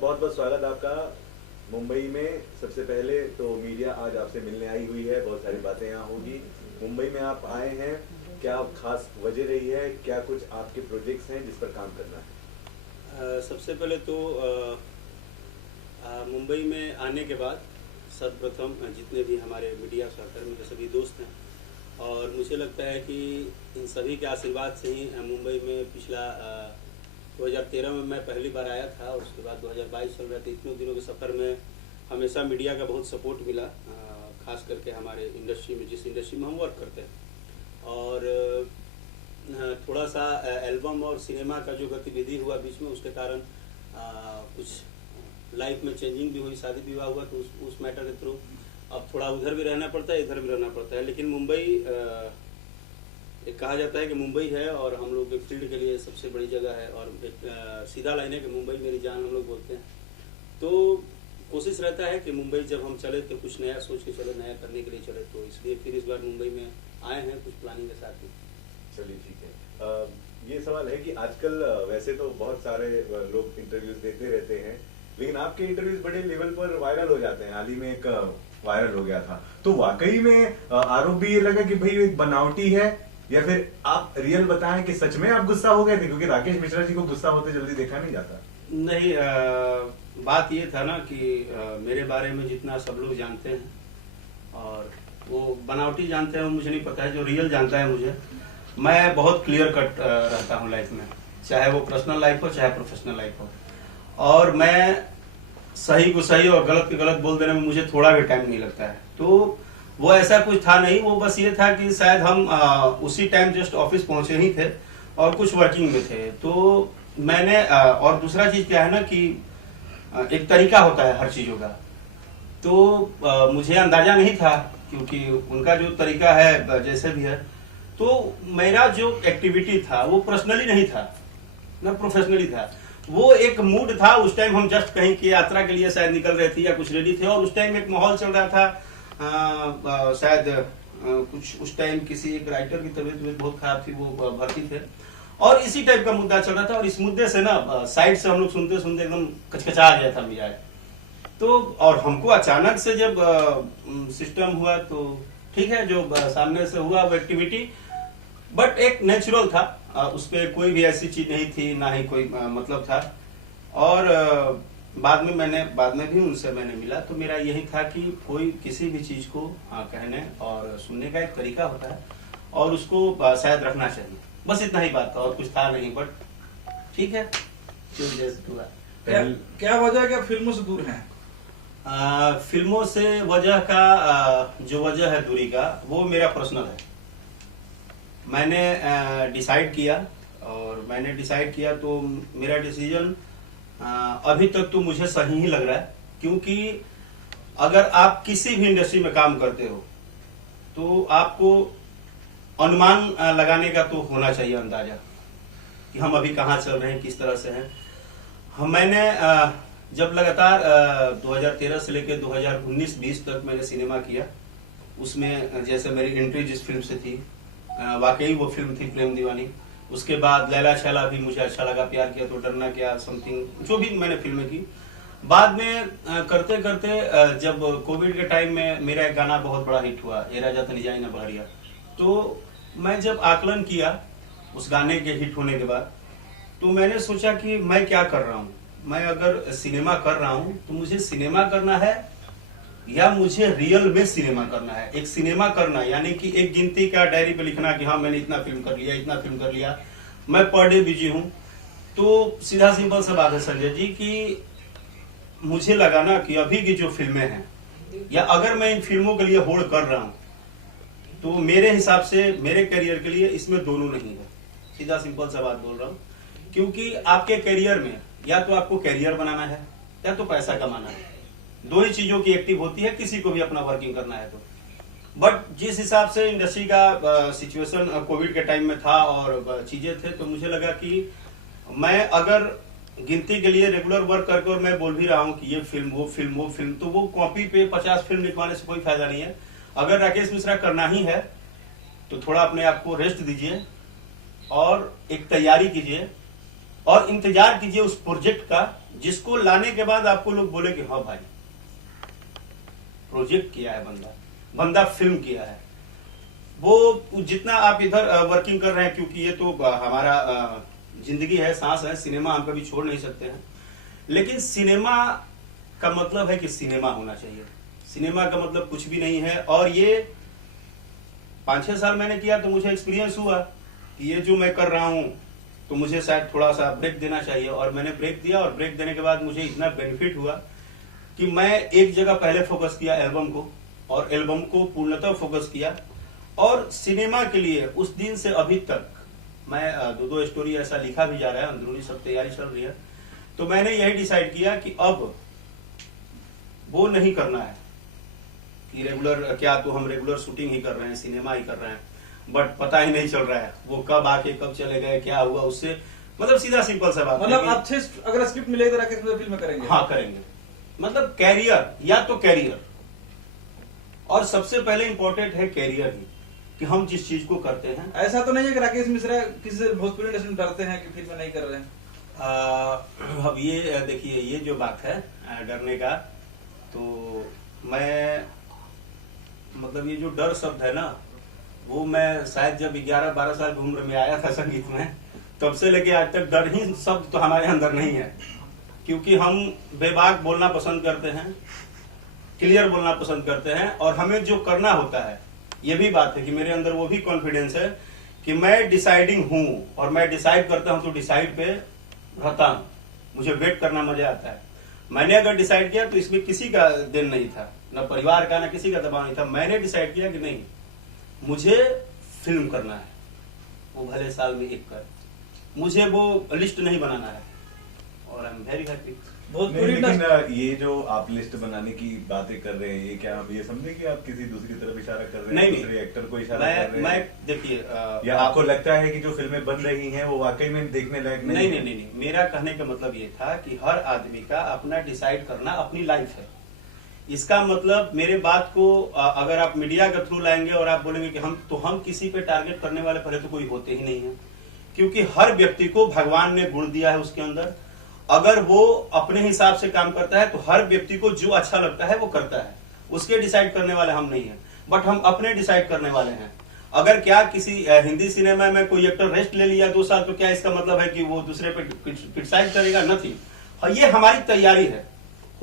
बहुत बहुत स्वागत आपका मुंबई में। सबसे पहले तो मीडिया आज आपसे मिलने आई हुई है, बहुत सारी बातें यहाँ होगी। मुंबई में आप आए हैं, क्या खास वजह रही है, क्या कुछ आपके प्रोजेक्ट्स हैं जिस पर काम करना है? सबसे पहले तो मुंबई में आने के बाद सर्वप्रथम जितने भी हमारे मीडिया सहकर्मी के सभी दोस्त हैं, और मुझे लगता है कि इन सभी के आशीर्वाद से ही मुंबई में पिछला 2013 में मैं पहली बार आया था, और उसके बाद 2022 चल रहा था। इतने दिनों के सफ़र में हमेशा मीडिया का बहुत सपोर्ट मिला, खास करके हमारे इंडस्ट्री में, जिस इंडस्ट्री में हम वर्क करते हैं। और थोड़ा सा एल्बम और सिनेमा का जो गतिविधि हुआ बीच में, उसके कारण कुछ लाइफ में चेंजिंग भी हुई, शादी विवाह हुआ, तो उस मैटर के थ्रू अब थोड़ा उधर भी रहना पड़ता है, इधर भी रहना पड़ता है। लेकिन मुंबई एक कहा जाता है कि मुंबई है और हम लोग के फील्ड के लिए सबसे बड़ी जगह है, और एक सीधा लाइन है कि मुंबई मेरी जान हम लोग बोलते हैं। तो कोशिश रहता है कि मुंबई जब हम चले तो कुछ नया सोच के चले, नया करने के लिए चले, तो इसलिए फिर इस बार मुंबई में आए हैं कुछ प्लानिंग के साथ ही। चलिए ठीक है। ये सवाल है कि आजकल वैसे तो बहुत सारे लोग इंटरव्यूज देते रहते हैं, लेकिन आपके इंटरव्यूज बड़े लेवल पर वायरल हो जाते हैं। हाल ही में एक वायरल हो गया था, तो वाकई में आरोप भी ये लगा कि भाई एक बनावटी है, या फिर आप रियल बताएं कि सच में आप गुस्सा हो गए थे? क्योंकि राकेश मिश्रा जी को गुस्सा होते जल्दी देखा नहीं जाता। नहीं, बात ये था ना कि मेरे बारे में जितना सब लोग जानते हैं, और वो बनावटी जानते हैं वो मुझे नहीं पता है, जो रियल जानता है मुझे, मैं बहुत क्लियर कट रहता हूँ लाइफ में, चाहे वो पर्सनल लाइफ हो चाहे प्रोफेशनल लाइफ हो। और मैं सही को सही और गलत को गलत बोल देने में मुझे थोड़ा भी टाइम नहीं लगता है। तो वो ऐसा कुछ था नहीं, वो बस ये था कि शायद हम उसी टाइम जस्ट ऑफिस पहुंचे ही थे और कुछ वर्किंग में थे। तो मैंने और दूसरा चीज क्या है ना कि एक तरीका होता है हर चीजों का, तो मुझे अंदाजा नहीं था, क्योंकि उनका जो तरीका है जैसे भी है, तो मेरा जो एक्टिविटी था वो पर्सनली नहीं था ना प्रोफेशनली था। वो एक मूड था, उस टाइम हम जस्ट कहीं की यात्रा के लिए शायद निकल रहे थे या कुछ रेडी थे, और उस टाइम एक माहौल चल रहा था, शायद कुछ उस टाइम किसी एक राइटर की तबीयत बहुत खराब थी, वो भर्ती थे, और इसी टाइप का मुद्दा चल रहा था। और इस मुद्दे से ना साइड से हम लोग सुनते सुनते एकदम कचकचा गया था मिजाज। तो और हमको अचानक से जब सिस्टम हुआ, तो ठीक है, जो सामने से हुआ वो एक्टिविटी, बट एक नेचुरल था, उस पर कोई भी ऐसी चीज नहीं थी, ना ही कोई मतलब था। और बाद में भी उनसे मैंने मिला, तो मेरा यही था कि कोई किसी भी चीज को कहने और सुनने का एक तरीका होता है, और उसको शायद रखना चाहिए, बस इतना ही बात था, और कुछ था नहीं। बट ठीक है, क्या वजह, क्या फिल्मों से दूर हैं? फिल्मों से वजह का जो वजह है दूरी का, वो मेरा पर्सनल है। मैंने डिसाइड किया, और मैंने डिसाइड किया तो मेरा डिसीजन अभी तक तो मुझे सही ही लग रहा है। क्योंकि अगर आप किसी भी इंडस्ट्री में काम करते हो तो आपको अनुमान लगाने का तो होना चाहिए अंदाजा, कि हम अभी कहाँ चल रहे हैं, किस तरह से हैं। मैंने जब लगातार 2013 से लेकर 2019-20 तक मैंने सिनेमा किया, उसमें जैसे मेरी एंट्री जिस फिल्म से थी, वाकई वो फिल्म थी प्रेम दीवानी। उसके बाद लैला छैला भी मुझे अच्छा लगा, प्यार किया तो डरना क्या, समथिंग, जो भी मैंने फिल्में की। बाद में करते करते जब कोविड के टाइम में मेरा एक गाना बहुत बड़ा हिट हुआ, ये राजा तनी जाई ना बहरिया। तो मैं जब आकलन किया उस गाने के हिट होने के बाद, तो मैंने सोचा कि मैं क्या कर रहा हूँ। मैं अगर सिनेमा कर रहा हूँ तो मुझे सिनेमा करना है, या मुझे रियल में सिनेमा करना है। एक सिनेमा करना यानी कि एक गिनती का डायरी पे लिखना कि हाँ मैंने इतना फिल्म कर लिया, इतना फिल्म कर लिया, मैं पर डे बिजी हूँ। तो सीधा सिंपल सा बात है संजय जी, कि मुझे लगा ना कि अभी की जो फिल्में हैं, या अगर मैं इन फिल्मों के लिए होड़ कर रहा हूँ, तो मेरे हिसाब से मेरे करियर के लिए इसमें दोनों नहीं है। सीधा सिंपल सा बात बोल रहा हूँ, क्योंकि आपके करियर में या तो आपको करियर बनाना है या तो पैसा कमाना है, दो ही चीजों की एक्टिव होती है किसी को भी अपना वर्किंग करना है तो। बट जिस हिसाब से इंडस्ट्री का सिचुएशन कोविड के टाइम में था और चीजें थे, तो मुझे लगा कि मैं अगर गिनती के लिए रेगुलर वर्क करके, और मैं बोल भी रहा हूँ कि ये फिल्म वो फिल्म वो फिल्म, तो वो कॉपी पे 50 फिल्म लिखवाने से कोई फायदा नहीं है। अगर राकेश मिश्रा करना ही है तो थोड़ा अपने आप को रेस्ट दीजिए और एक तैयारी कीजिए और इंतजार कीजिए उस प्रोजेक्ट का जिसको लाने के बाद आपको लोग बोले कि हाँ भाई प्रोजेक्ट किया है बंदा फिल्म किया है, वो जितना आप इधर वर्किंग कर रहे हैं, क्योंकि ये तो हमारा जिंदगी है, सांस है, सिनेमा हम कभी छोड़ नहीं सकते हैं। लेकिन सिनेमा का मतलब है कि सिनेमा होना चाहिए, सिनेमा का मतलब कुछ भी नहीं है। और ये 5-6 साल मैंने किया तो मुझे एक्सपीरियंस हुआ कि ये जो मैं कर रहा हूं तो मुझे शायद थोड़ा सा ब्रेक देना चाहिए, और मैंने ब्रेक दिया। और ब्रेक देने के बाद मुझे इतना बेनिफिट हुआ कि मैं एक जगह पहले फोकस किया एल्बम को, और एल्बम को पूर्णतः फोकस किया। और सिनेमा के लिए उस दिन से अभी तक मैं 2 स्टोरी ऐसा लिखा भी जा रहा है, अंदरूनी सब तैयारी चल रही है। तो मैंने यही डिसाइड किया कि अब वो नहीं करना है कि रेगुलर, क्या तो हम रेगुलर शूटिंग ही कर रहे हैं, सिनेमा ही कर रहे हैं, बट पता ही नहीं चल रहा है वो कब आके कब चले गए, क्या हुआ उससे। मतलब सीधा सिंपल सा बात, मतलब अच्छे अगर स्क्रिप्ट मिलेगी तो राकेश मिश्रा फिल्म में करेंगे? हाँ करेंगे। मतलब कैरियर, या तो कैरियर, और सबसे पहले इंपॉर्टेंट है कैरियर ही, कि हम जिस चीज को करते हैं। ऐसा तो नहीं है कि राकेश मिश्रा किसी से भोजपुरी इंडस्ट्री में डरते हैं कि फिल्म नहीं कर रहे हैं? अब ये देखिए, ये जो बात है डरने का, तो मैं मतलब ये जो डर शब्द है ना, वो मैं शायद जब 11-12 साल की उम्र में आया था संगीत में, तब से लेके आज तक डर ही शब्द तो हमारे अंदर नहीं है। क्योंकि हम बेबाक बोलना पसंद करते हैं, क्लियर बोलना पसंद करते हैं, और हमें जो करना होता है, ये भी बात है कि मेरे अंदर वो भी कॉन्फिडेंस है कि मैं डिसाइडिंग हूं, और मैं डिसाइड करता हूं तो डिसाइड पे रहता हूं। मुझे वेट करना मजा आता है। मैंने अगर डिसाइड किया तो इसमें किसी का देन नहीं था, न परिवार का, न किसी का दबाव नहीं था। मैंने डिसाइड किया कि नहीं, मुझे फिल्म करना है, वो भले साल में एक कर, मुझे वो लिस्ट नहीं बनाना है, और आई एम वेरी हैप्पी। लेकिन ये जो आप लिस्ट बनाने की बातें कर रहे हैं, ये क्या हम ये समझे कि आप किसी दूसरी तरफ इशारा कर रहे हैं? नहीं, दूसरे एक्टर को इशारा कर रहे हैं? मैं देखिए, या आपको लगता है कि जो फिल्में बन रही हैं वो वाकई में देखने लायक नहीं? नहीं, मेरा कहने का मतलब ये था कि हर आदमी का अपना डिसाइड करना अपनी लाइफ है। इसका मतलब मेरे बात को अगर आप मीडिया के थ्रू लाएंगे और आप बोलेंगे कि हम किसी पे टारगेट करने वाले पहले तो कोई होते ही नहीं है, क्योंकि हर व्यक्ति को भगवान ने गुण दिया है उसके अंदर। अगर वो अपने हिसाब से काम करता है तो हर व्यक्ति को जो अच्छा लगता है वो करता है, उसके डिसाइड करने वाले हम नहीं है, बट हम अपने डिसाइड करने वाले हैं। अगर क्या किसी हिंदी सिनेमा में कोई एक्टर रेस्ट ले लिया 2 साल, तो क्या इसका मतलब है कि वो दूसरे पे क्रिटिसाइज करेगा? नहीं, ये हमारी तैयारी है।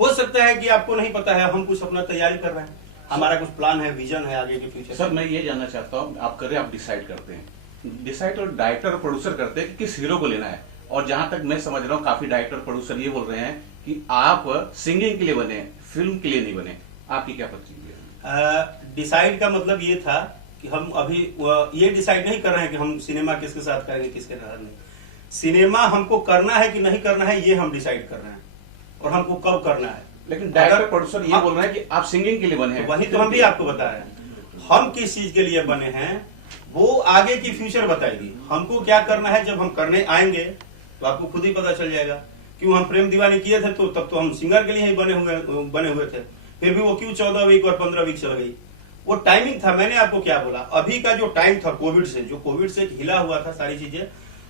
हो सकता है कि आपको नहीं पता है, हम कुछ अपना तैयारी कर रहे हैं, हमारा कुछ प्लान है, विजन है आगे के फ्यूचर। सर मैं ये जानना चाहता हूँ, आप कर रहे हैं, आप डिसाइड करते हैं, डिसाइड और डायरेक्टर और प्रोड्यूसर करते हैं कि किस हीरो को लेना है। और जहां तक मैं समझ रहा हूँ, काफी डायरेक्टर प्रोड्यूसर ये बोल रहे हैं कि आप सिंगिंग के लिए बने, फिल्म के लिए नहीं बने। आपकी क्या प्रतिक्रिया? डिसाइड का मतलब ये था कि हम अभी ये डिसाइड नहीं कर रहे हैं कि हम सिनेमा किसके साथ करेंगे, किसके साथ नहीं। सिनेमा हमको करना है कि नहीं करना है, ये हम डिसाइड कर रहे हैं, और हमको कब करना है। लेकिन डायरेक्टर प्रोड्यूसर ये बोल रहे हैं कि आप सिंगिंग के लिए बने हैं। वही तो हम भी आपको बता रहे हैं, हम किस चीज के लिए बने हैं वो आगे की फ्यूचर बताएगी। हमको क्या करना है जब हम करने आएंगे तो आपको खुद ही पता चल जाएगा। क्यों हम प्रेम दीवानी किए थे तो तब तो हम सिंगर के लिए ही बने हुए थे, फिर भी वो क्यों 14 वीक और 15 वीक चल गई? वो टाइमिंग था। मैंने आपको क्या बोला, अभी का जो टाइम था कोविड से हिला हुआ था सारी चीजें,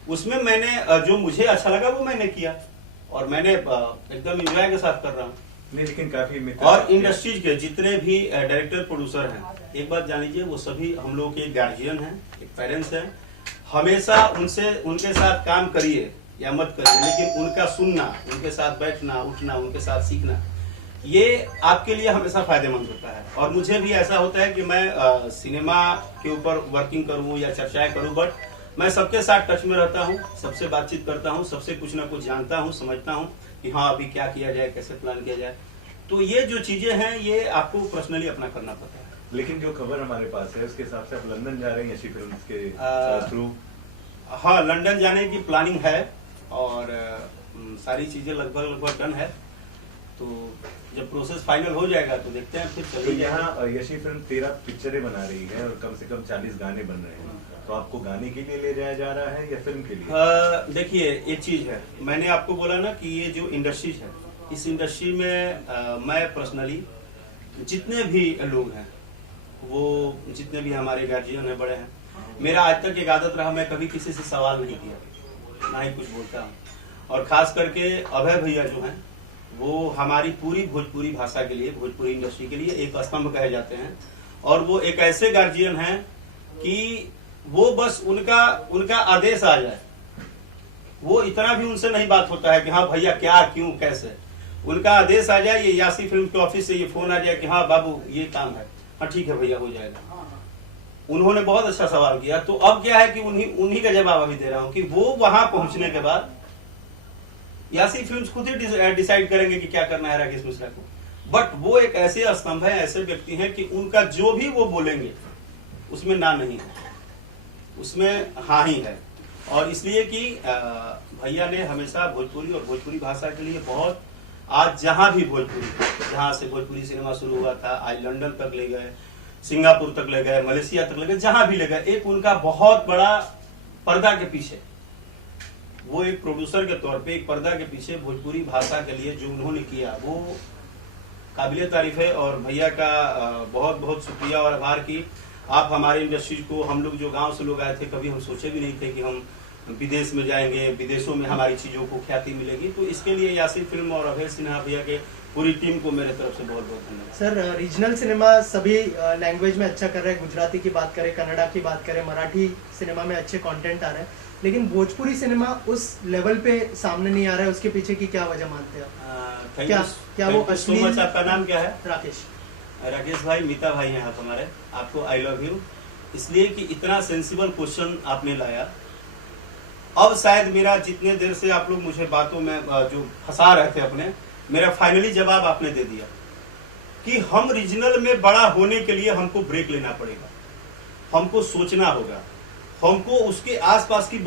उसमें मैंने जो मुझे अच्छा लगा वो मैंने किया, और मैंने एकदम एंजॉय के साथ कर रहा हूँ। नहीं, लेकिन काफी और इंडस्ट्रीज के जितने भी डायरेक्टर प्रोड्यूसर हैं, एक बात जान लीजिए, वो सभी हम लोगों के गार्जियन हैं, एक पेरेंट्स हैं। हमेशा उनके साथ काम करिए या मत करिए, लेकिन उनका सुनना, उनके साथ बैठना उठना, उनके साथ सीखना, ये आपके लिए हमेशा फायदेमंद होता है। और मुझे भी ऐसा होता है कि मैं सिनेमा के ऊपर वर्किंग करूं या चर्चाएं करूं, बट मैं सबके साथ टच में रहता हूं, सबसे बातचीत करता हूं, सबसे कुछ ना कुछ जानता हूं, समझता हूं कि हाँ अभी क्या किया जाए, कैसे प्लान किया जाए। तो ये जो चीजें हैं ये आपको पर्सनली अपना करना पड़ता है। लेकिन जो खबर हमारे पास है उसके हिसाब से आप लंदन जा रहे हैं यशी फिल्म्स के थ्रू? हाँ, लंदन जाने की प्लानिंग है, और सारी चीजें लगभग डन है। तो जब प्रोसेस फाइनल हो जाएगा तो देखते हैं, फिर तो चलिए। यहाँ यशी फिल्म 13 पिक्चरें बना रही है और कम से कम 40 गाने बन रहे हैं, तो आपको गाने के लिए ले जाया जा रहा है या फिल्म के लिए? देखिए, एक चीज है, मैंने आपको बोला ना कि ये जो इंडस्ट्रीज है, इस इंडस्ट्री में मैं पर्सनली जितने भी लोग हैं, वो जितने भी हमारे गार्जियन है, बड़े हैं, मेरा आज तक एक आदत रहा, मैं कभी किसी से सवाल नहीं किया, ना ही कुछ बोलता हूँ। और खास करके अभय भैया जो हैं वो हमारी पूरी भोजपुरी भाषा के लिए, भोजपुरी इंडस्ट्री के लिए एक स्तंभ कहे जाते हैं। और वो एक ऐसे गार्जियन हैं कि वो बस उनका आदेश आ जाए, वो इतना भी उनसे नहीं बात होता है कि हाँ भैया क्या, क्यों, कैसे। उनका आदेश आ जाए, ये यासी फिल्म के ऑफिस से ये फोन आ जाए कि हाँ बाबू ये काम है, हाँ ठीक है भैया हो जाएगा। उन्होंने बहुत अच्छा सवाल किया। तो अब क्या है कि उन्हीं का जवाब अभी दे रहा हूं कि वो वहां पहुंचने के बाद यासी फिल्म्स खुद ही डिसाइड करेंगे कि क्या करना है राकेश मिश्रा को। बट वो एक ऐसे स्तंभ है, ऐसे व्यक्ति हैं कि उनका जो भी वो बोलेंगे उसमें ना नहीं है, उसमें हाँ ही है। और इसलिए कि भैया ने हमेशा भोजपुरी और भोजपुरी भाषा के लिए बहुत, आज जहां भी भोजपुरी, जहां से भोजपुरी सिनेमा शुरू हुआ था, आज लंदन तक ले गए, सिंगापुर तक ले गए, मलेशिया तक ले गए, जहां भी ले गए, एक उनका बहुत बड़ा पर्दा के पीछे, वो एक प्रोड्यूसर के तौर पे एक पर्दा के पीछे भोजपुरी भाषा के लिए जो उन्होंने किया वो काबिले तारीफ है। और भैया का बहुत बहुत शुक्रिया और आभार कि आप हमारे इंडस्ट्री को, हम लोग जो गांव से लोग आए थे, कभी हम सोचे भी नहीं थे कि हम विदेश में जाएंगे, विदेशों में हमारी चीजों को ख्याति मिलेगी। तो इसके लिए यासी फिल्म और अभय सिन्हा भैया के पूरी टीम को मेरे तरफ से बहुत बहुत धन्यवाद। सर, रीजनल सिनेमा सभी लैंग्वेज में अच्छा कर रहे हैं, गुजराती की बात करें, कन्नड़ा की बात करें, मराठी सिनेमा में अच्छे कंटेंट आ रहे हैं, लेकिन भोजपुरी सिनेमा उस लेवल पे सामने नहीं आ रहा है। उसके पीछे की क्या वजह मानते हैं? क्या वो असली? आपका नाम क्या है? राकेश भाई, मीता भाई हैं आप हमारे, आपको आई लव यू, इसलिए कि इतना सेंसिबल क्वेश्चन आपने लाया। अब शायद मेरा, जितने देर से आप लोग मुझे बातों में जो फंसा रहे थे अपने, मेरा फाइनली जवाब आपने दे दिया कि हम रीजनल में बड़ा होने के लिए हमको ब्रेक लेना पड़ेगा, हमको सोचना होगा, हमको उसके आसपास की